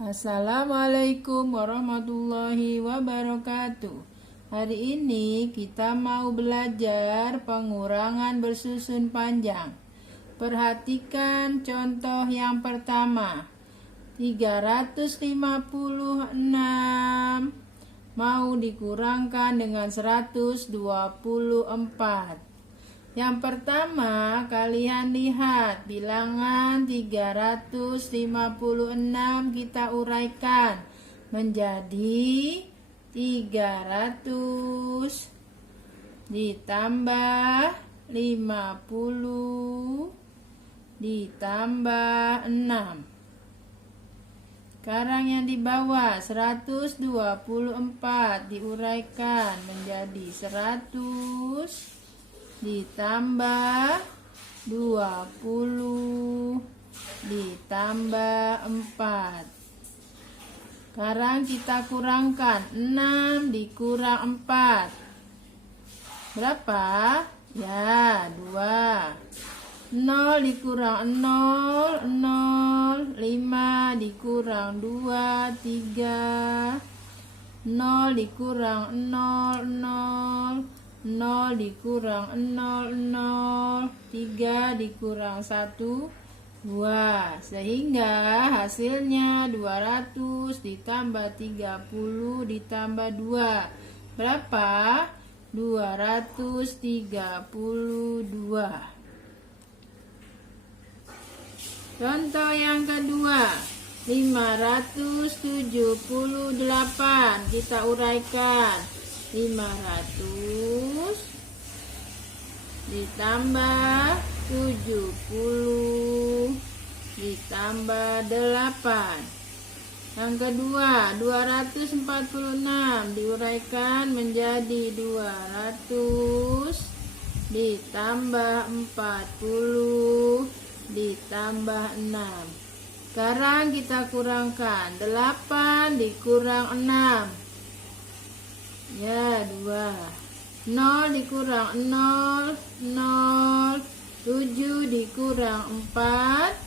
Assalamualaikum warahmatullahi wabarakatuh. Hari ini kita mau belajar pengurangan bersusun panjang. Perhatikan contoh yang pertama. 356 mau dikurangkan dengan 124. Yang pertama, kalian lihat bilangan 356 kita uraikan menjadi 300 ditambah 50 ditambah 6. Sekarang yang di bawah 124 diuraikan menjadi 100 ditambah 20 ditambah 4. Sekarang kita kurangkan 6 dikurang 4. Berapa? Ya, 2. 0 dikurang 0, 0. 5 dikurang 2, 3. 0 dikurang 0, 0. 0 dikurang 0, 0. 3 dikurang 1, 2. Sehingga hasilnya 200 ditambah 30 ditambah 2. Berapa? 232. Contoh yang kedua, 578. Kita uraikan. 500 ditambah 70 ditambah 8. Yang kedua, 246 diuraikan menjadi 200 ditambah 40 ditambah 6. Sekarang kita kurangkan 8 dikurang 6. Ya, 2. 0 dikurang 0, 0. 7 dikurang 4,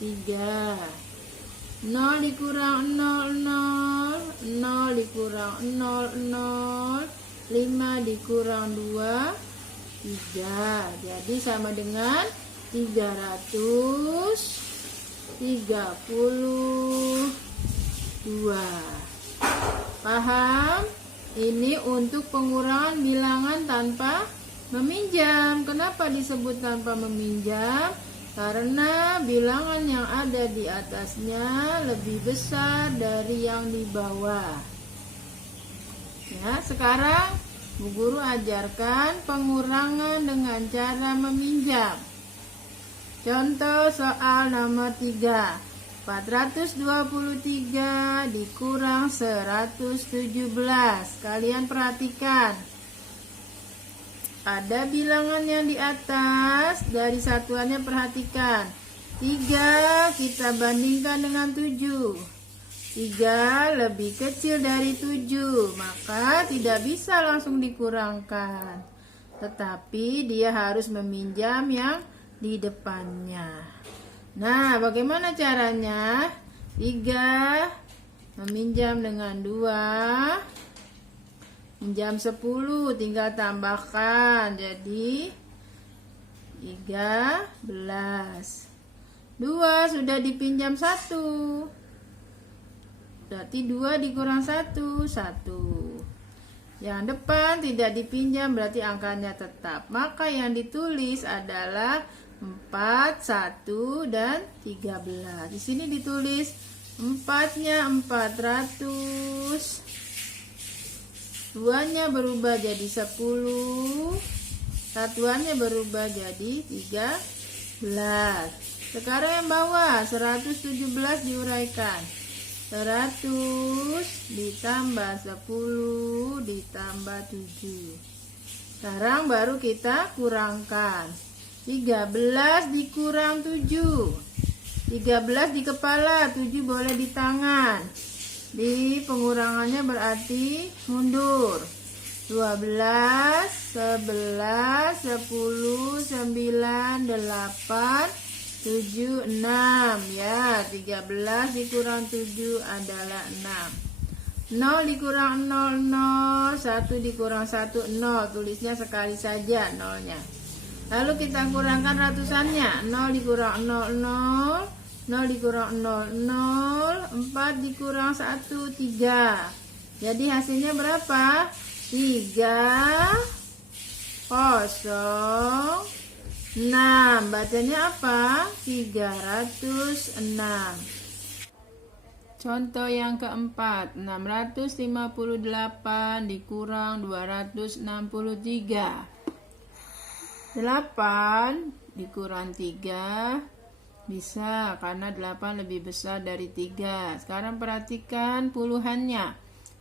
3. 0 dikurang 0, 0. 0 dikurang 0, 0. 5 dikurang 2, 3. Jadi sama dengan 332. Paham? Ini untuk pengurangan bilangan tanpa meminjam. Kenapa disebut tanpa meminjam? Karena bilangan yang ada di atasnya lebih besar dari yang di bawah. Ya, sekarang Bu Guru ajarkan pengurangan dengan cara meminjam. Contoh soal nomor 3. 423 dikurang 117. Kalian perhatikan. Ada bilangan yang di atas, dari satuannya perhatikan. 3 kita bandingkan dengan 7. 3 lebih kecil dari 7, maka tidak bisa langsung dikurangkan. Tetapi dia harus meminjam yang di depannya. Nah, bagaimana caranya? 3 meminjam dengan 2. Minjam 10, tinggal tambahkan. Jadi 13. 2 sudah dipinjam 1. Berarti 2 dikurang 1, 1. Yang depan tidak dipinjam, berarti angkanya tetap. Maka yang ditulis adalah 4, 1, dan 13. Di sini ditulis 4-nya 400. 2-nya berubah jadi 10. Satuannya berubah jadi 13. Sekarang yang bawah 117 diuraikan. 100 ditambah 10 ditambah 7. Sekarang baru kita kurangkan. 13 dikurang 7. 13 di kepala, 7 boleh di tangan. Di pengurangannya berarti mundur. 12, 11, 10, 9, 8, 7, 6. Ya, 13 dikurang 7 adalah 6. 0 dikurang 0, 0. 1 dikurang 1, 0. Tulisnya sekali saja nolnya. Lalu kita kurangkan ratusannya. 0 dikurang 0, 0. 0 dikurang 0, 0. 4 dikurang 1, 3. Jadi hasilnya berapa? 3, 0, 6. Bacanya apa? 306. Contoh yang keempat, 658 dikurang 263. 8 dikurang 3 bisa, karena 8 lebih besar dari 3. Sekarang perhatikan puluhannya.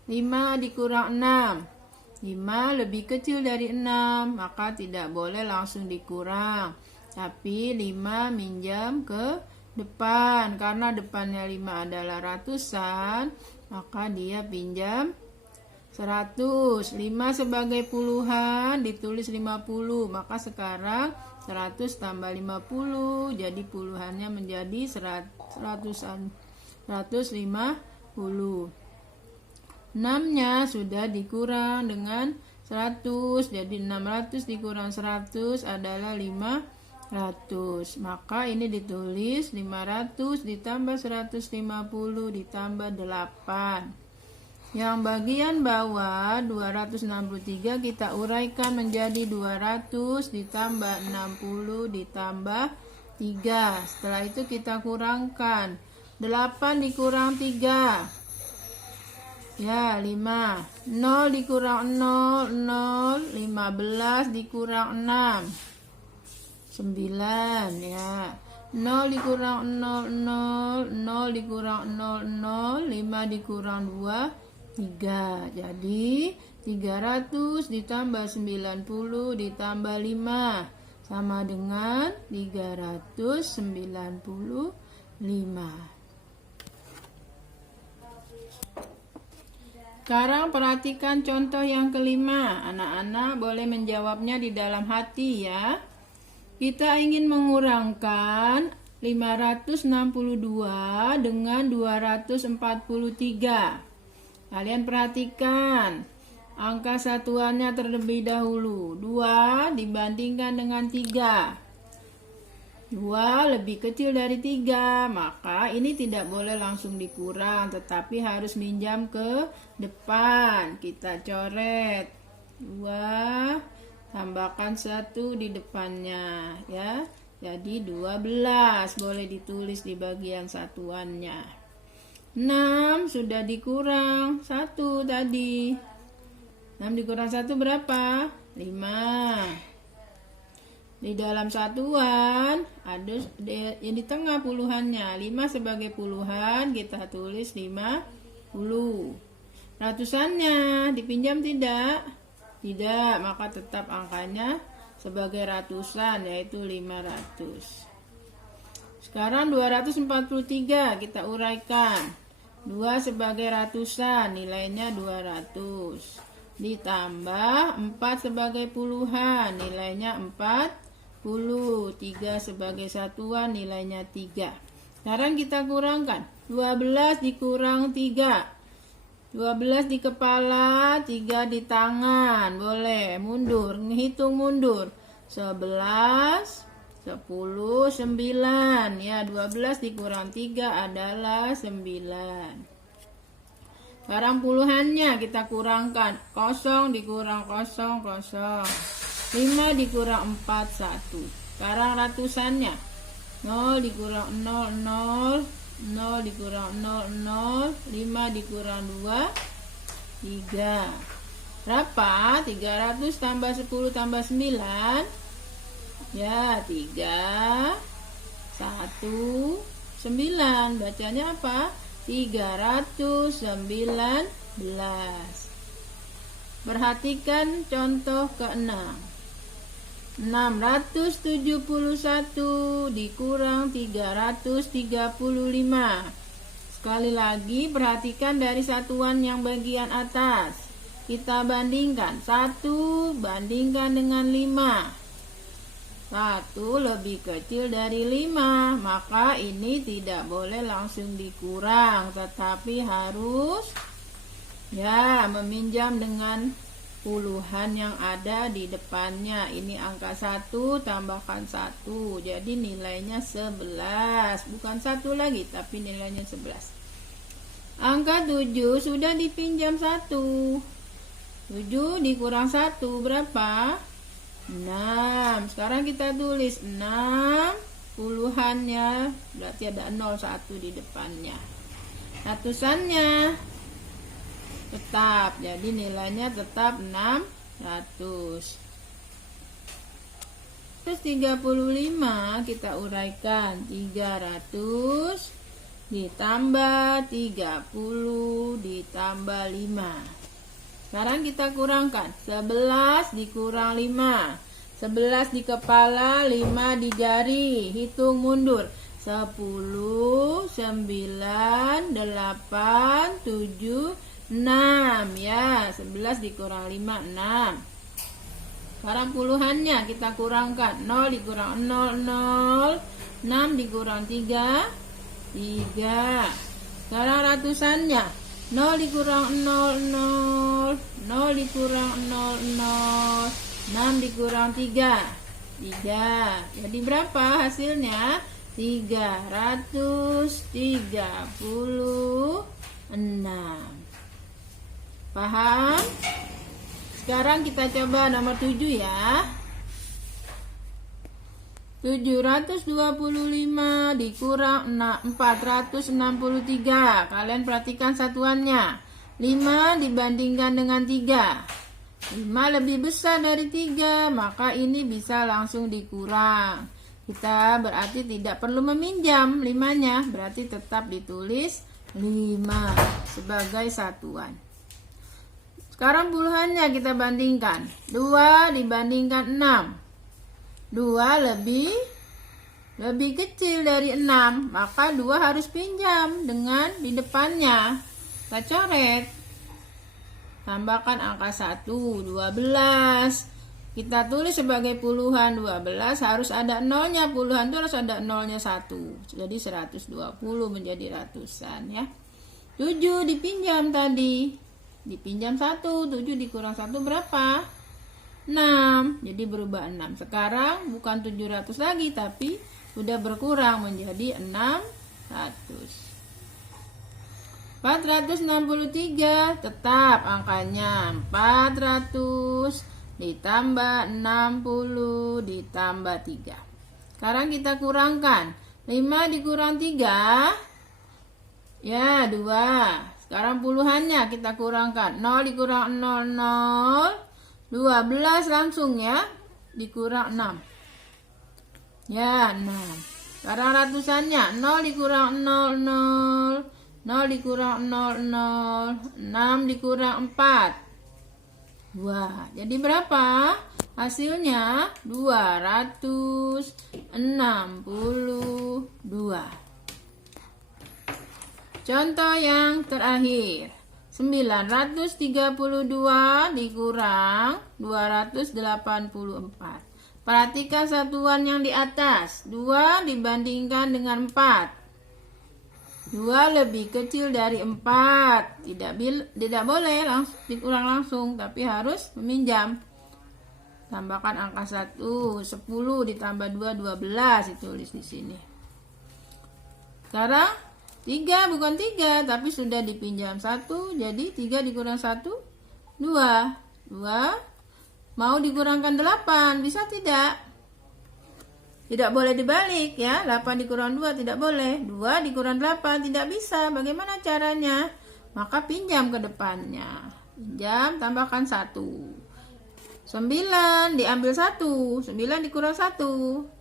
5 dikurang 6. 5 lebih kecil dari 6, maka tidak boleh langsung dikurang. Tapi 5 minjam ke depan. Karena depannya 5 adalah ratusan, maka dia pinjam 100. 5 sebagai puluhan ditulis 50. Maka sekarang 100 tambah 50, jadi puluhannya menjadi 150. 6-nya sudah dikurang dengan 100, jadi 600 dikurang 100 adalah 500. Maka ini ditulis 500 ditambah 150 ditambah 8. Yang bagian bawah 263 kita uraikan menjadi 200 ditambah 60 ditambah 3. Setelah itu kita kurangkan. 8 dikurang 3. Ya, 5. 0 dikurang 0, 0. 15 dikurang 6. 9, ya. 0 dikurang 0, 0. 0 dikurang 0, 0. 5 dikurang 2, 3. Jadi, 300 ditambah 90 ditambah 5. Sama dengan 395. Sekarang perhatikan contoh yang kelima. Anak-anak boleh menjawabnya di dalam hati ya. Kita ingin mengurangkan 562 dengan 243. Kalian perhatikan. Angka satuannya terlebih dahulu. 2 dibandingkan dengan 3. 2 lebih kecil dari 3, maka ini tidak boleh langsung dikurang, tetapi harus minjam ke depan. Kita coret 2, tambahkan 1 di depannya ya. Jadi 12 boleh ditulis di bagian satuannya. 6 sudah dikurang 1 tadi. 6 dikurang 1 berapa? 5. Di dalam satuan ada di tengah puluhannya. 5 sebagai puluhan kita tulis 50. Ratusannya dipinjam tidak? Tidak, maka tetap angkanya sebagai ratusan, yaitu 500. Sekarang 243 kita uraikan. 2 sebagai ratusan, nilainya 200. Ditambah 4 sebagai puluhan, nilainya 40. 3 sebagai satuan, nilainya 3. Sekarang kita kurangkan. 12 dikurang 3. 12 di kepala, 3 di tangan. Boleh mundur, ngitung mundur. 11, 10, 9. Ya, 12 dikurang 3 adalah 9. Sekarang puluhannya kita kurangkan. 0 dikurang 0, 0. 5 dikurang 4, 1. Sekarang ratusannya. 0 dikurang 0, 0. 0 dikurang 0, 0. 5 dikurang 2, 3. Berapa? 300 tambah 10 tambah 9. Ya, 3, 1, 9. Bacanya apa? 319. Perhatikan contoh ke-6. 671 dikurang 335. Sekali lagi perhatikan dari satuan yang bagian atas. Kita bandingkan. 1 bandingkan dengan 5. 1 lebih kecil dari 5, maka ini tidak boleh langsung dikurang, tetapi harus meminjam dengan puluhan yang ada di depannya. Ini angka 1 tambahkan 1, jadi nilainya 11, bukan 1 lagi tapi nilainya 11. Angka 7 sudah dipinjam 1. 7 dikurang 1 berapa? 6. Sekarang kita tulis 6 puluhannya, berarti ada 01 di depannya. Ratusannya tetap, jadi nilainya tetap 600. Terus 35 kita uraikan, 300 ditambah 30 ditambah 5. Sekarang kita kurangkan, 11 dikurang 5. 11 di kepala, 5 di jari. Hitung mundur, 10, 9, 8, 7, 6. 11 dikurang 5, 6. Sekarang puluhannya kita kurangkan, 0 dikurang 0, 0. 6 dikurang 3, 3. Sekarang ratusannya, 0 dikurang 0, 0. 0 dikurang 0, 0. 6 dikurang 3, 3. Jadi berapa hasilnya? 336. Paham? Sekarang kita coba nomor 7 ya. 725 dikurang 463. Kalian perhatikan satuannya. 5 dibandingkan dengan 3. 5 lebih besar dari 3, maka ini bisa langsung dikurang. Kita berarti tidak perlu meminjam 5-nya, berarti tetap ditulis 5 sebagai satuan. Sekarang puluhannya kita bandingkan. 2 dibandingkan 6. 2 lebih kecil dari 6, maka 2 harus pinjam dengan di depannya. Kita coret. Tambahkan angka 1, 12. Kita tulis sebagai puluhan, 12 harus ada nolnya. Puluhan itu harus ada nolnya 1. Jadi 120 menjadi ratusan ya. 7 dipinjam tadi. Dipinjam 1, 7 dikurang 1 berapa? 6, jadi berubah 6. Sekarang bukan 700 lagi, tapi sudah berkurang menjadi 600. 463 tetap angkanya 400 ditambah 60 ditambah 3. Sekarang kita kurangkan, 5 dikurang 3 2. Sekarang puluhannya kita kurangkan, 0 dikurang 0, 0. 12 langsung dikurang 6. 6. Sekarang ratusannya, 0 dikurang 0, 0. 0 dikurang 0, 0. 6 dikurang 4. 2. Jadi berapa? Hasilnya 262. Contoh yang terakhir. 932 dikurang 284. Perhatikan satuan yang di atas. 2 dibandingkan dengan 4. 2 lebih kecil dari 4. Tidak boleh dikurang langsung, tapi harus meminjam. Tambahkan angka 1. 10 ditambah 2, 12. Ditulis di sini. Sekarang 3 bukan 3, tapi sudah dipinjam 1, jadi 3 dikurang 1, 2. 2 mau dikurangkan 8, bisa tidak? Tidak boleh dibalik ya, 8 dikurang 2 tidak boleh. 2 dikurang 8 tidak bisa, bagaimana caranya? Maka pinjam ke depannya. Pinjam, tambahkan 1. 9 diambil 1, 9 dikurang 1.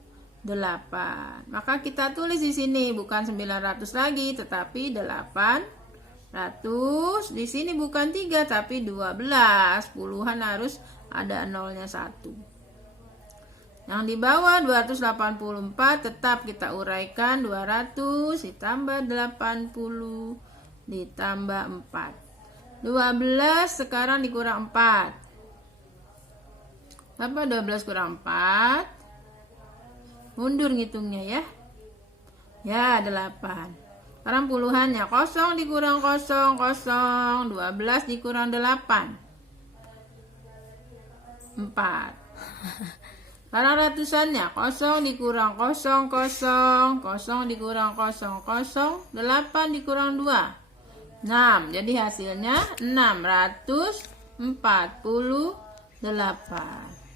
8. Maka kita tulis di sini bukan 900 lagi, tetapi 800. Di sini bukan 3 tapi 12. Puluhan harus ada nolnya 1. Yang di bawah 284 tetap kita uraikan, 200 ditambah 80 ditambah 4. 12 sekarang dikurang 4. Apa 12 kurang 4? Mundur ngitungnya ya. Ya, 8. Sekarang puluhannya. 0 dikurang 0, 0. 12 dikurang 8. 4. Sekarang ratusannya. 0 dikurang 0, 0. 0 dikurang 0, 0. 8 dikurang 2. 6. Jadi hasilnya 648.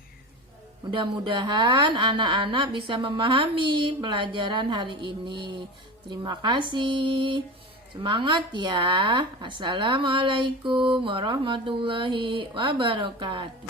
Mudah-mudahan anak-anak bisa memahami pelajaran hari ini. Terima kasih. Semangat ya. Assalamualaikum warahmatullahi wabarakatuh.